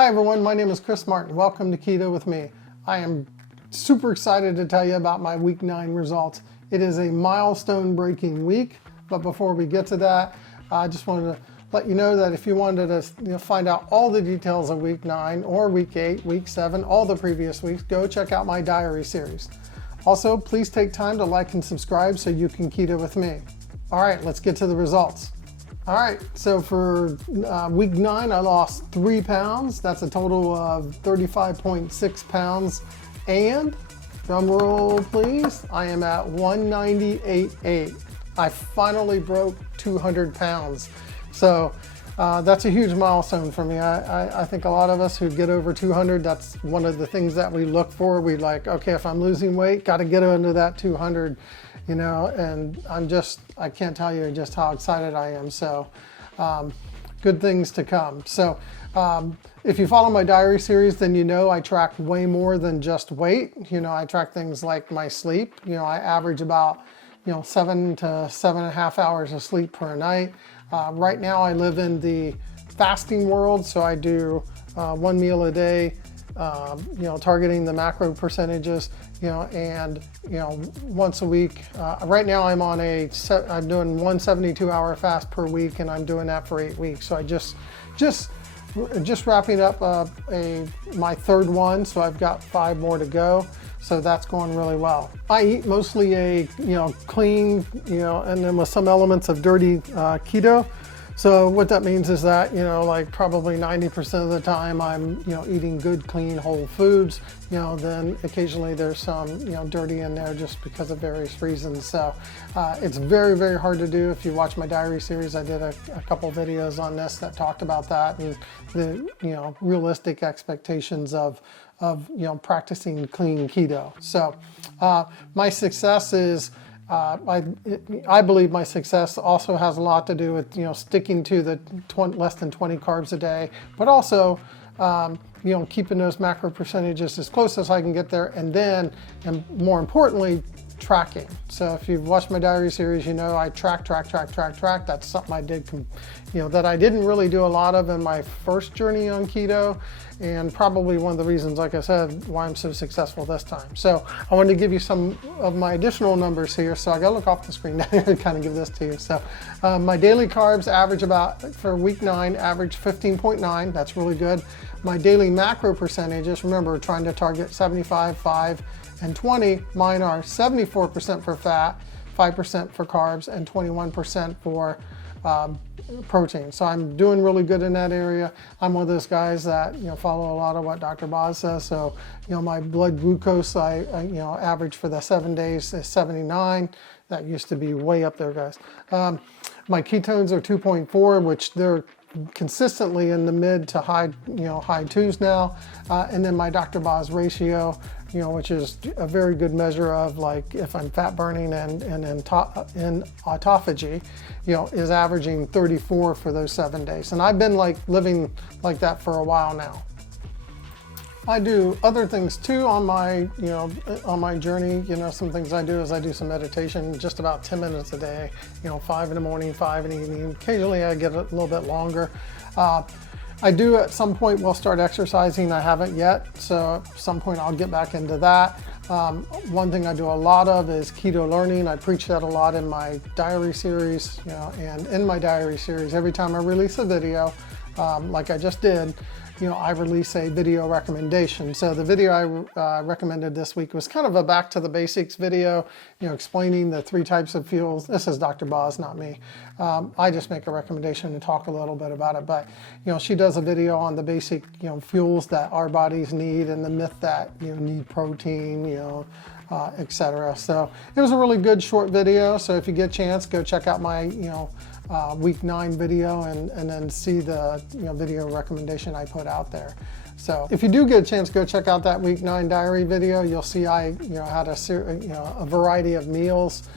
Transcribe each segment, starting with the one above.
Hi everyone, my name is Chris Martin. Welcome to Keto with me. I am super excited to tell you about my week 9 results. It is a milestone breaking week, but before we get to that, I just wanted to let you know that if you wanted to find out all the details of week 9 or week 8, week 7, all the previous weeks, go check out my diary series. Also, please take time to like and subscribe so you can keto with me. All right, let's get to the results. All right, so for week 9, I lost 3 pounds. That's a total of 35.6 pounds. And, drum roll please, I am at 198.8. I finally broke 200 pounds. So that's a huge milestone for me. I think a lot of us who get over 200, that's one of the things that we look for. We like, okay, if I'm losing weight, got to get under that 200. And I can't tell you just how excited I am. So good things to come. So if you follow my diary series, then I track way more than just weight. I track things like my sleep. I average about 7 to 7.5 hours of sleep per night. Right now I live in the fasting world, so I do 1 meal a day, targeting the macro percentages, and once a week. Right now I'm doing 1 72-hour fast per week, and I'm doing that for 8 weeks. So I just wrapping up my third one, so I've got 5 more to go. So that's going really well. I eat mostly a clean, and then with some elements of dirty keto. So what that means is that, like probably 90% of the time I'm, eating good, clean, whole foods. Then occasionally there's some, dirty in there just because of various reasons. So it's very, very hard to do. If you watch my diary series, I did a couple videos on this that talked about that and the, realistic expectations of practicing clean keto. So my success is, I believe my success also has a lot to do with sticking to the less than 20 carbs a day, but also keeping those macro percentages as close as I can get there, and more importantly, tracking. So if you've watched my diary series, I track. That's something I did, that I didn't really do a lot of in my first journey on keto, and probably one of the reasons, like I said, why I'm so successful this time. So I wanted to give you some of my additional numbers here. So I gotta look off the screen now and kind of give this to you. So my daily carbs average for week 9, average 15.9. That's really good. My daily macro percentages, remember, we're trying to target 75, 5, and 20. Mine are 74% for fat, 5% for carbs, and 21% for protein. So I'm doing really good in that area. I'm one of those guys that follow a lot of what Dr. Boz says. So my blood glucose, I average for the 7 days is 79. That used to be way up there, guys. My ketones are 2.4, which they're consistently in the mid to high, high 2s now. And then my Dr. Boz ratio, which is a very good measure of like if I'm fat burning and in autophagy, is averaging 34 for those 7 days. And I've been living like that for a while now. I do other things too on my, on my journey. Some things I do is I do some meditation, just about 10 minutes a day, 5 in the morning, 5 in the evening. Occasionally I get a little bit longer. I do at some point will start exercising. I haven't yet, so at some point I'll get back into that. One thing I do a lot of is keto learning. I preach that a lot in my diary series, and in my diary series, every time I release a video, like I just did, I release a video recommendation. So the video I recommended this week was kind of a back to the basics video, explaining the 3 types of fuels. This is Dr. Boz, not me. I just make a recommendation and talk a little bit about it. But, she does a video on the basic, fuels that our bodies need and the myth that, need protein, etc. So it was a really good short video. So if you get a chance, go check out my, week 9 video and then see the video recommendation I put out there. So if you do get a chance, go check out that week 9 diary video. You'll see I had a variety of meals.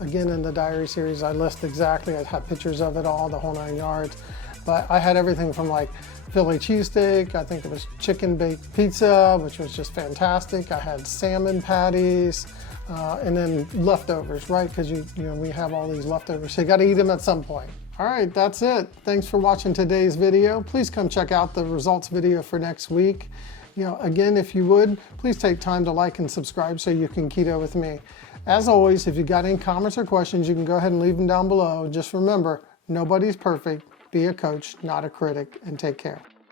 Again, in the diary series, I list exactly. I have pictures of it all, the whole 9 yards. But I had everything from like Philly cheesesteak. I think it was chicken baked pizza, which was just fantastic. I had salmon patties. And then leftovers, right? Because we have all these leftovers, so you got to eat them at some point. All right, that's it. Thanks for watching today's video. Please come check out the results video for next week. Again, if you would, please take time to like and subscribe so you can keto with me. As always, if you got any comments or questions, you can go ahead and leave them down below. Just remember, nobody's perfect. Be a coach, not a critic, and take care.